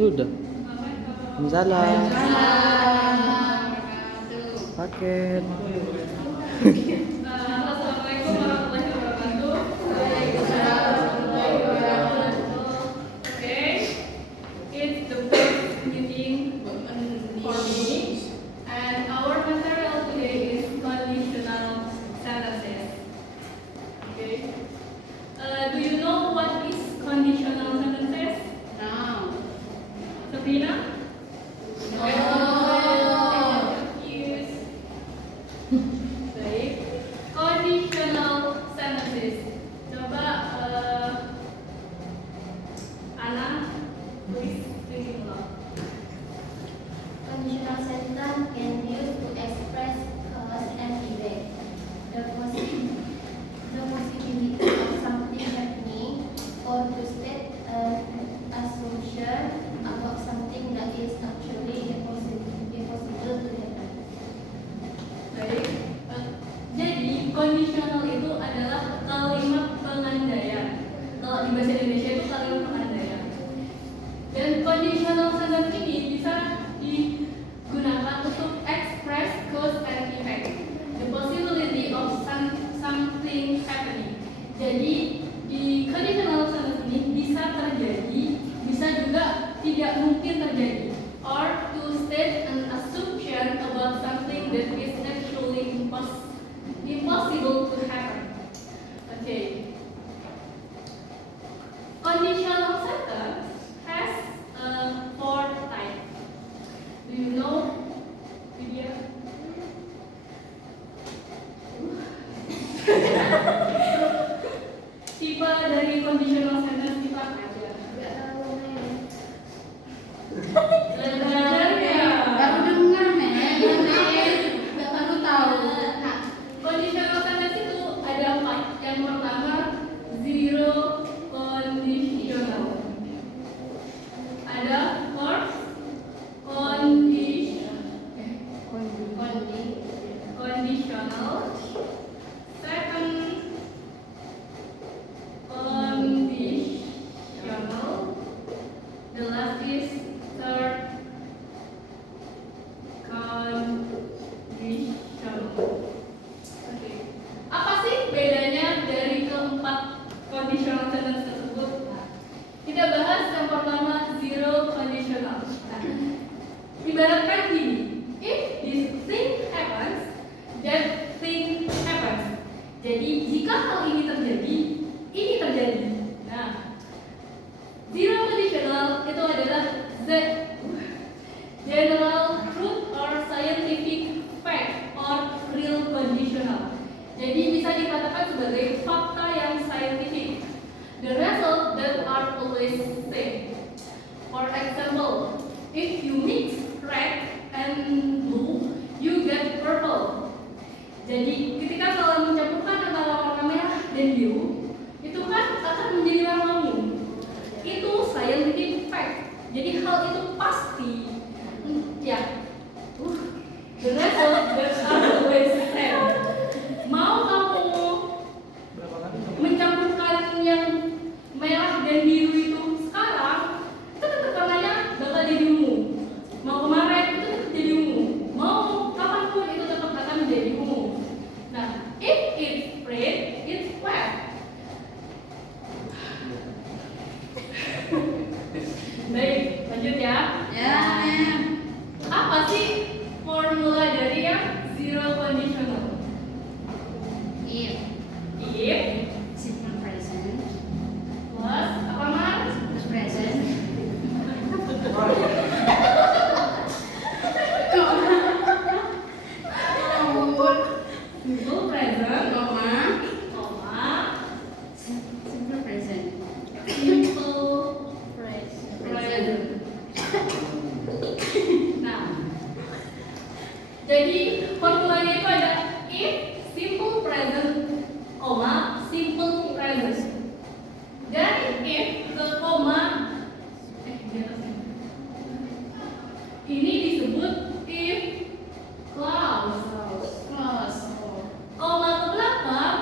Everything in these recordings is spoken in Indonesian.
Udah. Salam. Paket. Assalamualaikum warahmatullahi wabarakatuh. Okay, it's the first meeting for me, and our material today is conditional sentences. Okay, do you know what is conditional sentences? No. Sabrina? Baik, conditional sentences. Coba Ana tulis reading ulang. Conditional sentence can be used to express cause and effect. The possibility of something happening, or to state an assumption about something that is actually impossible to happen. Baik, jadi conditional itu adalah kalimat pengandaian. Kalau di bahasa Indonesia itu kalimat pengandaian. Dan conditional sentence ini bisa digunakan untuk express cause and effect, the possibility of something happening. Jadi di conditional sentence ini bisa terjadi, bisa juga tidak mungkin terjadi, or to state an assumption about something that is actually impossible to happen. Okay. Conditional sentence has four types. Do you know, Vidya? Tipe dari conditional sentence tipe apa aja? Belajar ya. Baru dengar baru tahu. Nah, conditional sentence itu ada 4. Yang pertama zero conditional. Ada first conditional, second conditional, the last is third conditional. Oke. Apa sih bedanya dari keempat conditional sentence tersebut? Kita bahas yang pertama zero conditional. Ibaratkan gini, if this thing happens, that thing happens. Jadi jika hal ini terjadi, ini terjadi. Nah, zero conditional itu adalah general truth or scientific fact or real conditional. Jadi bisa dikatakan sebagai fakta yang saintifik. The result that are always same. For example, if you mix red and blue, you get purple. Jadi ketika kalian mencampurkan antara warna merah dan biru, itu kan akan menjadi warna ungu. Itu scientific fact. Jadi hal itu pasti. Ya. The result that are always same. Mau kamu mencampurkan yang merah dan biru itu sekarang, itu tetap warnanya bakal jadi ungu. Mau kemarin itu tetap jadi ungu. Mau kapanpun itu tetap akan menjadi ungu. Nah, if it's red, it's wet. Baik, lanjut ya. Ya, ma'am. Apa sih formula dari yang zero conditional? If Simple present. plus apa mas? Terus present. Simple present, Koma. koma, Simple present. simple present. Nah, jadi formulanya itu ada if simple present, koma simple present. Dari if ke koma, di atasnya. Ini disebut if clause. Close. Koma ke belakang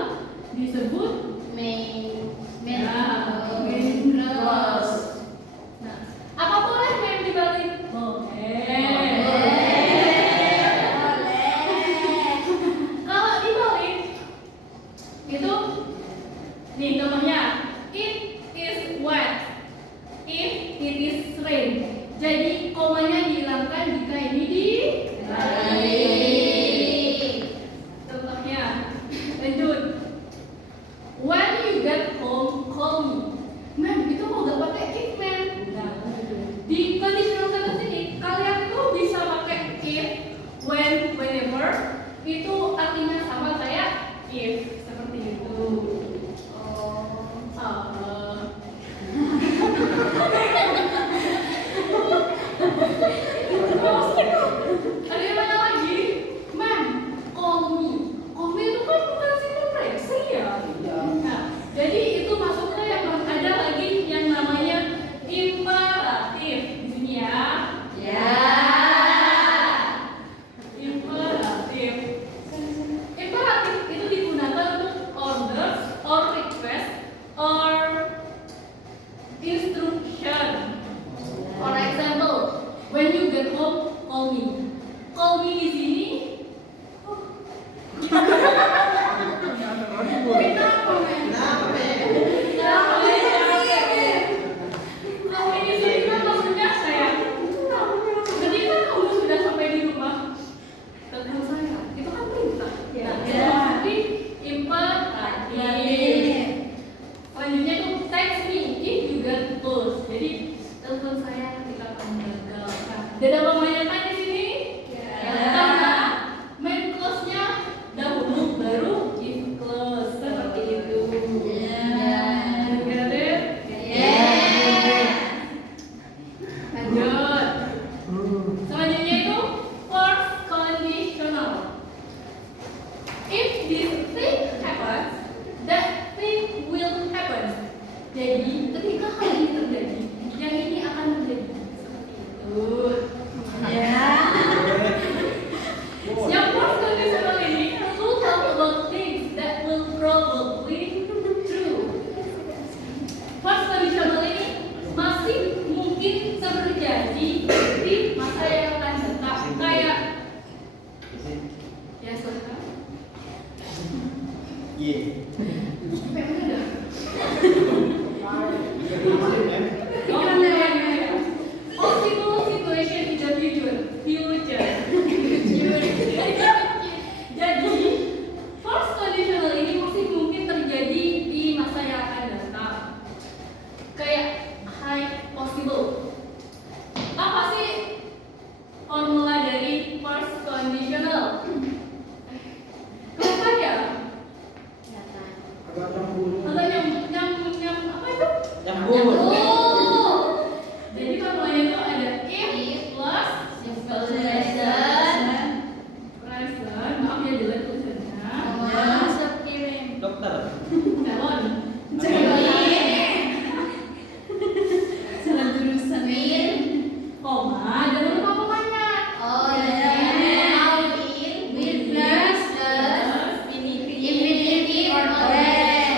disebut Main. ya, Main. clause. Itu nih contohnya, it is wet, if it is rain. Jadi komanya dihilangkan jika ini dibalik. Contohnya, lanjut. When you get home, call me. Ma'am, itu kok gak pakai if, ma'am? Di conditional sentence ini, kalian tuh bisa pakai if, when, whenever. Itu artinya sama kayak if, seperti itu. Ada yang mana lagi? Ma'am, call me. Call me itu kan bukan simple present ya? Nah, jadi itu maksudnya yang ada lagi yang namanya imperatif di sini ya. Imperatif. Imperatif itu digunakan untuk orders or request or instruction. For example, when you get home, call me. Call me di sini. Call me di sini kan maksudnya saya. Ketika kamu sudah sampai di rumah, telepon saya. Itu kan perintah. Nah, itu berarti imperatif. Selanjutnya tuh text me if you get close. Jadi telepon saya ketika kamu gagal. Nah, ada membayangkan di sini? Karena main close-nya dahulu baru if close seperti itu. Get it? Lanjut. Selanjutnya itu first conditional. If this thing happens, that thing will happen. Jadi ketika hal ini terjadi, yang ini akan terjadi. Seperti itu. Yang first conditional ini will talk about things that will probably true. First conditional ini masih mungkin terjadi di masa yang akan datang. Kayak ya sudah. Possible situation in the future. Jadi, first conditional ini masih mungkin terjadi di masa yang akan datang. Kayak high possible. Apa sih formula dari first conditional? Kelihatan ya? Atau yang apa itu? Jadi formulanya itu ada if plus simple present. Maaf ya jelek tulisannya. Dokter. Calon. Salah jurusan. Koma dan lupa komanya. With plus infinitive or less.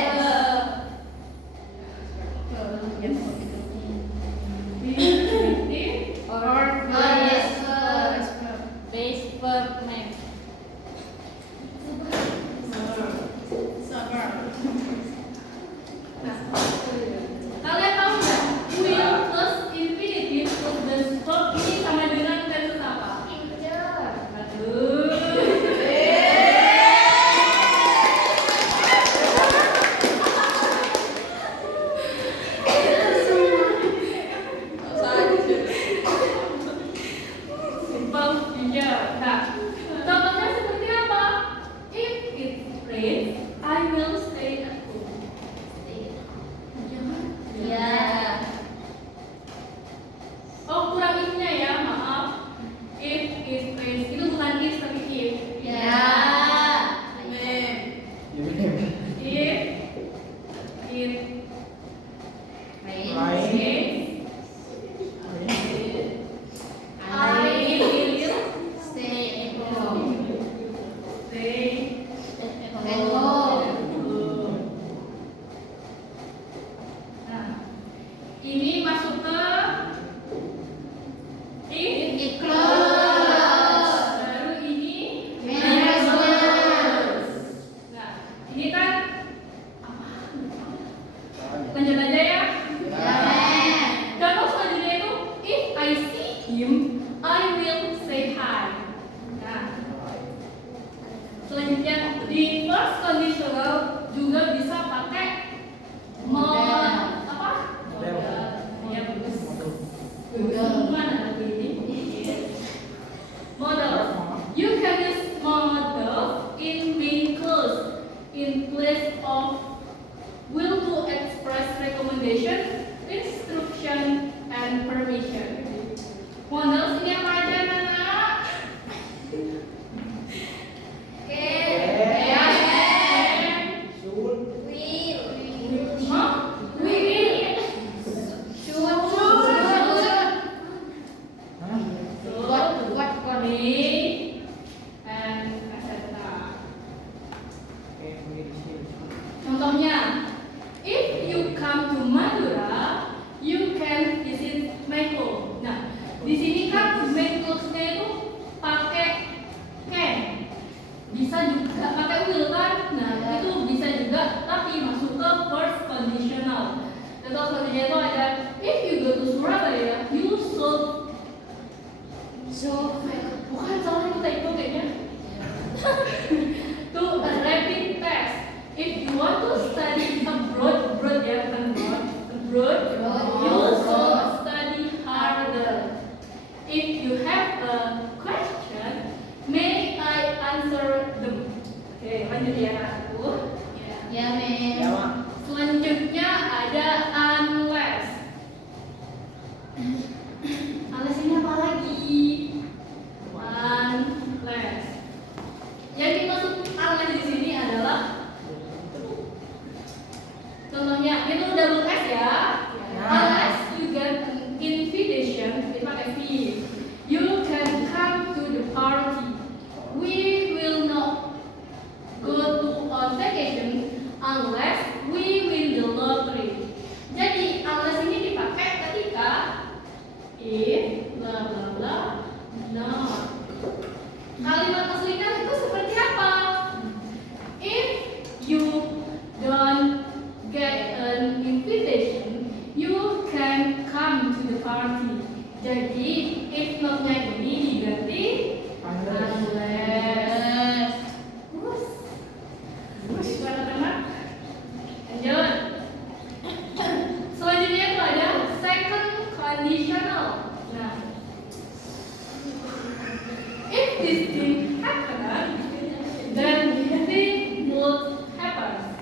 recommendation, instruction, and permission. Model ini apa aja, anak? Contohnya, if you come to Madura, you can visit Mexico. Nah, di sini kan Mexico-nya itu pakai can, bisa juga pakai will kan? Nah, itu bisa juga, tapi masuk ke first conditional. Contoh selanjutnya itu ada, if you go to Surabaya, you should. Bukan salah itu typo kayaknya. To a rapid test. If you want to study abroad, ya bukan abroad, you should study harder. If you have a question, may I answer them? Oke, lanjut ya aku. Ya, Mem. Selanjutnya ada unless. Unless ini apa lagi? Unless. Yang dimaksud unless di sini adalah contohnya itu double S ya. Unless you get an invitation, itu pakai V. You can come to the party. We will not go to on vacation unless we win the lottery. Jadi unless ini dipakai ketika if bla bla bla not. Kalimat aslinya itu seperti apa? If you don't get an invitation, you can come to the party. Jadi if not-nya ini diganti unless. Itu anak-anak. Lanjut. Selanjutnya itu ada second conditional. Nah, if this thing happen, then this thing would happen.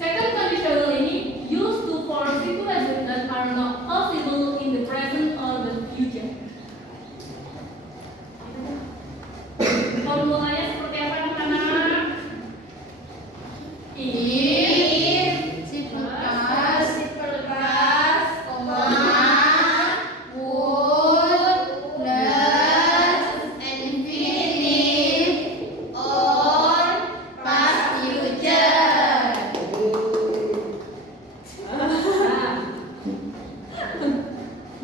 Second conditional ini used to for situations that are not possible in the present or the future. Formulanya seperti apa anak-anak? If, simple past, would, plus, infinitive, or past future.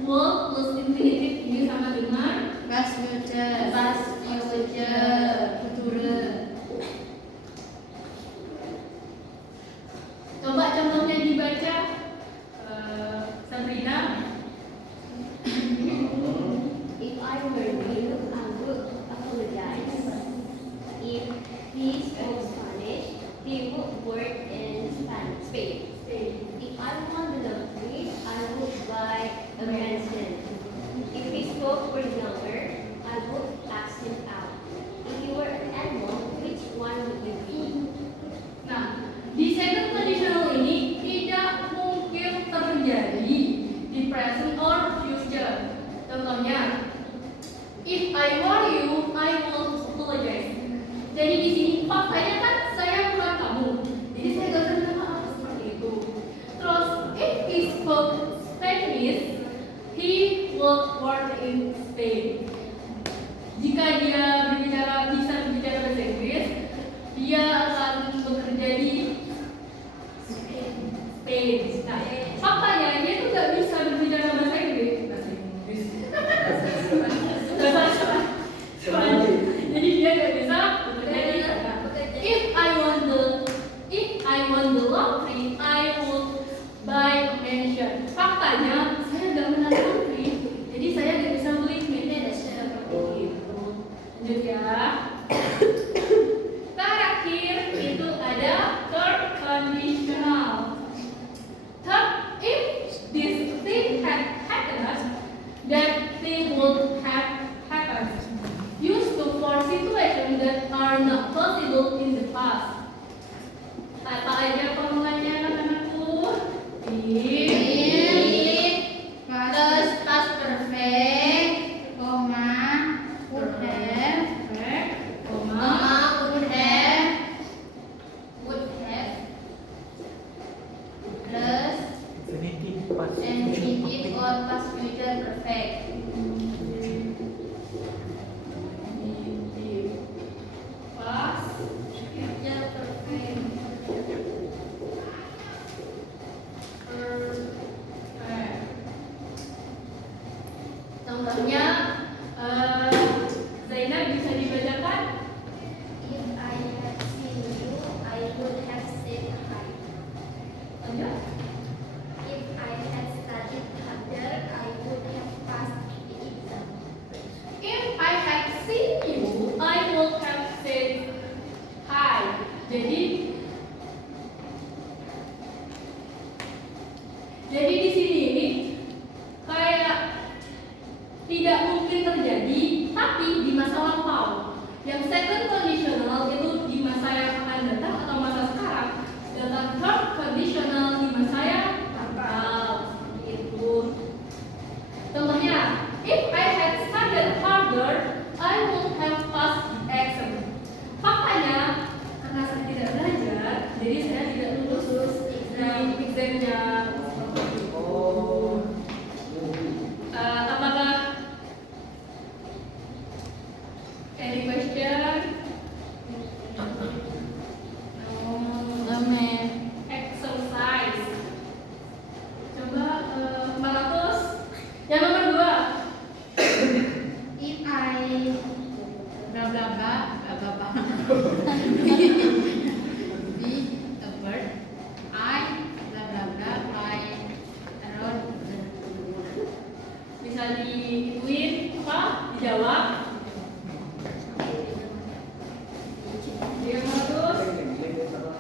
Would plus infinitive ini sama dengan Past future. Future. coba contohnya dibaca, Sabrina. If I were you, I would apologize. If he spoke Spanish, he would work in Spain. If I won the lottery, I would buy a mansion. If he spoke for younger, I would ask him out. If you were an animal, which one would you be? Nah, di second conditional ini tidak mungkin terjadi di present or future. Contohnya, if I were you, I will apologize. Jadi di sini faktanya kan saya bukan kamu, jadi saya gak usah minta maaf seperti itu. Terus, if he spoke Spanish, he would work in Spain. Jika dia bisa berbicara bahasa Inggris, dia akan bekerja di Spain. Nah, faktanya dia tuh gak bisa berbicara bahasa Inggris. Jadi dia gak bisa bekerja di sana. If I won the lottery, I would buy a mansion. Faktanya saya gak menang lottery, jadi saya gak bisa beli mansion seperti itu. Lanjut ya. Terakhir itu ada third conditional. Third, if this thing had happened, that thing would have happened. Used to for situations that are not possible in the past. aja formulanya anak-anakku? If plus past perfect, comma, would have, Koma, would have, plus Infinitive past. infinitive or past future perfect. pas, Future perfect. Contohnya, Zainab bisa dibacakan? If I had seen you, I would have said hi. Lanjut. If I had studied harder, I would have passed the exam. If I had seen you, I would have said hi. Jadi di sini kayak tidak mungkin terjadi, tapi di masa lampau. Yang second conditional itu di masa yang akan datang atau masa sekarang. Sedangkan third conditional di masa yang lampau. Itu. Contohnya, if I had studied harder, I would have passed the exam. Faktanya, karena saya tidak belajar, jadi saya tidak lulus di examnya. Apakah any question? Exercise. Coba 400. Yang nomor 2. If I blah blah blah blah blah be a bird, I blah blah blah fly around the world. Bisa diituin apa? Dijawab. Yang nomor 2.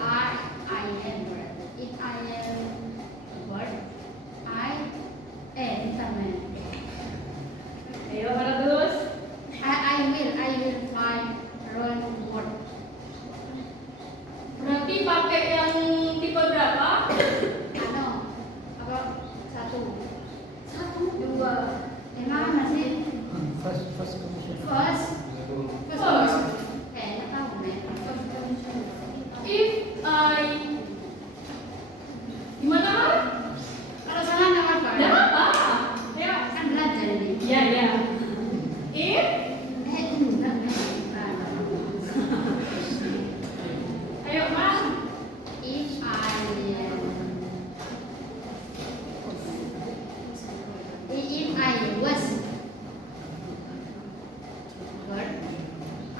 I am bird. If I am a bird, Taman. Ayo 400. I will fly around the world. Berarti pakai yang tipe berapa? Ano? Apa? Satu. Dua. Mana sih? First condition. First. Nggak tahu nih. If I gimana? Mar? Kalau salah nggak apa-apa. Nggak apa. Ya. Kan belajar ini. Iya, iya. If Enggak. ayo Mas. If I was bird,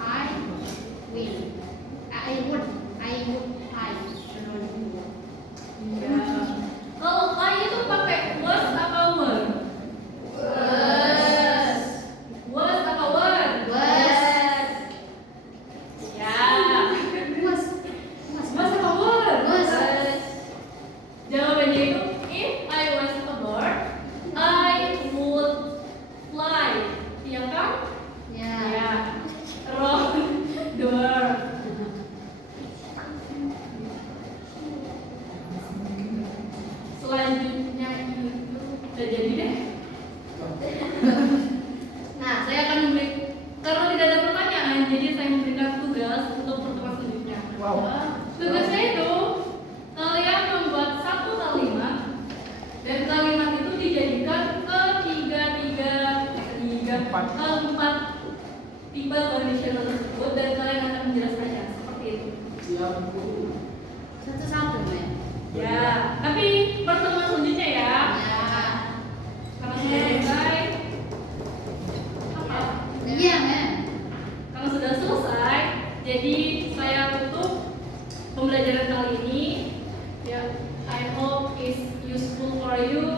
I would fly around the world. Ya. Kalau I itu pakai was apa were? Was apa were? Ya. Was Was apa were? Was. Jawabannya itu if I was a bird, I would fly. Iya kan? Ya. Ya. Around the world. Selanjutnya itu udah jadi deh. Nah, saya akan memberi karena tidak ada pertanyaan, jadi saya memberikan tugas untuk pertemuan selanjutnya. Tugasnya itu kalian membuat satu kalimat dan kalimat itu dijadikan keempat tipe conditional tersebut dan kalian akan menjelaskannya seperti itu. Satu-satu, men. Ya, tapi pertemuan selanjutnya ya. Ya. Karena sudah selesai. Apa? Iya, men. Karena sudah selesai, jadi saya tutup pembelajaran kali ini. Ya, I hope is useful for you.